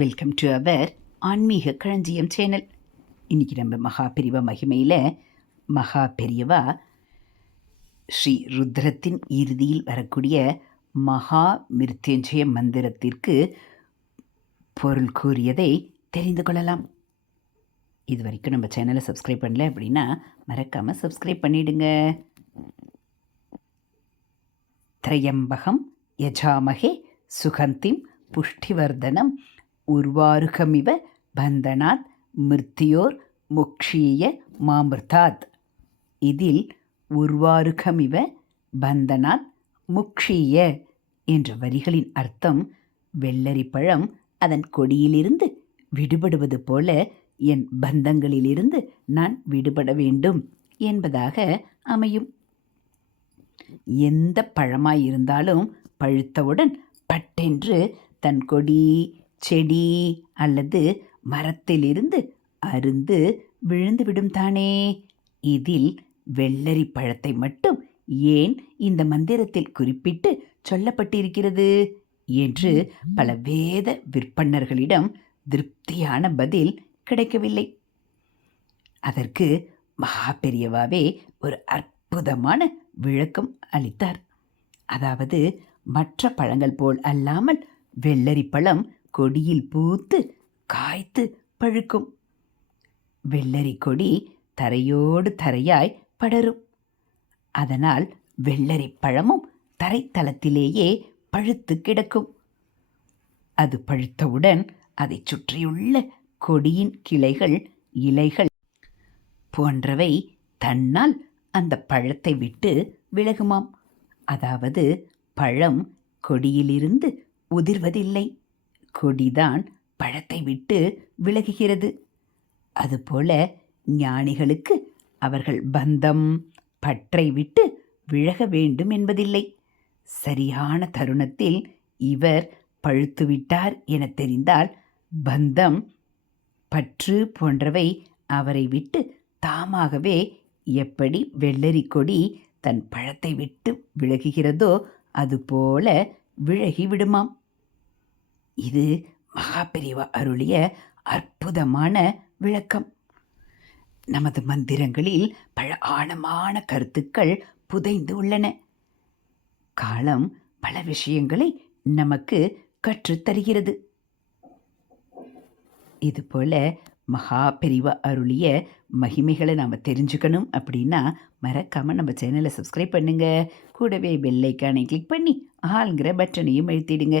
Welcome to our ஆன்மீக களஞ்சியம் channel இன்றைக்கி நம்ம மகா பெரியவா மகிமையில் மகா பெரியவா ஸ்ரீ ருத்ரத்தின் இறுதியில் வரக்கூடிய மகா மிருத்யுஞ்சய மந்திரத்திற்கு பொருள் கூறியதை தெரிந்து கொள்ளலாம். இது வரைக்கும் நம்ம சேனலை சப்ஸ்கிரைப் பண்ணல அப்படின்னா மறக்காமல் சப்ஸ்கிரைப் பண்ணிடுங்க. திரையம்பகம் யஜாமகே சுகந்திம் புஷ்டிவர்தனம் உர்வாருகமிவ பந்தனாத் மிருத்தியோர் முக்ஷீய மாமிருத்தாத் இதில் உர்வாருகமிவ பந்தனாத் முக்ஷீய என்ற வரிகளின் அர்த்தம் வெள்ளரி பழம் அதன் கொடியிலிருந்து விடுபடுவது போல என் பந்தங்களிலிருந்து நான் விடுபட வேண்டும் என்பதாக அமையும். எந்த பழமாயிருந்தாலும் பழுத்தவுடன் பட்டென்று தன் கொடி செடி அல்லது மரத்திலிருந்து அருந்து விழுந்துவிடும் தானே? இதில் வெள்ளரி பழத்தை மட்டும் ஏன் இந்த மந்திரத்தில் குறிப்பிட்டு சொல்லப்பட்டிருக்கிறது? என்று பல வேத விற்பன்னர்களிடம் திருப்தியான பதில் கிடைக்கவில்லை. அதற்கு மகா பெரியவாவே ஒரு அற்புதமான விளக்கம் அளித்தார். அதாவது மற்ற பழங்கள் போல் அல்லாமல் வெள்ளரி பழம் கொடியில் பூத்து காய்த்து பழுக்கும். வெள்ளரி கொடி தரையோடு தரையாய் படரும். அதனால் வெள்ளரி பழமும் தரைத்தளத்திலேயே பழுத்து கிடக்கும். அது பழுத்தவுடன் அதை சுற்றியுள்ள கொடியின் கிளைகள் இலைகள் போன்றவை தன்னால் அந்த பழத்தை விட்டு விலகுமாம். அதாவது பழம் கொடியிலிருந்து உதிர்வதில்லை. கொடிதான் பழத்தை விட்டு விலகுகிறது. அதுபோல ஞானிகளுக்கு அவர்கள் பந்தம் பற்றை விட்டு விலக வேண்டும் என்பதில்லை. சரியான தருணத்தில் இவர் பழுத்துவிட்டார் என தெரிந்தால் பந்தம் பற்று போன்றவை அவரை விட்டு தாமாகவே எப்படி வெள்ளரி கொடி தன் பழத்தை விட்டு விலகுகிறதோ அதுபோல விலகி விடுமாம். இது மகாபெரிவா அருளிய அற்புதமான விளக்கம். நமது மந்திரங்களில் பல ஆழமான கருத்துக்கள் புதைந்து உள்ளன. காலம் பல விஷயங்களை நமக்கு கற்றுத்தருகிறது இதுபோல மகா பெரிவா அருளிய மகிமைகளை நாம் தெரிஞ்சுக்கணும் அப்படின்னா மறக்காமல் நம்ம சேனலை சப்ஸ்கிரைப் பண்ணுங்கள் கூடவே பெல்லைக்கானை கிளிக் பண்ணி ஆளுங்கிற பட்டனையும் எழுத்திடுங்க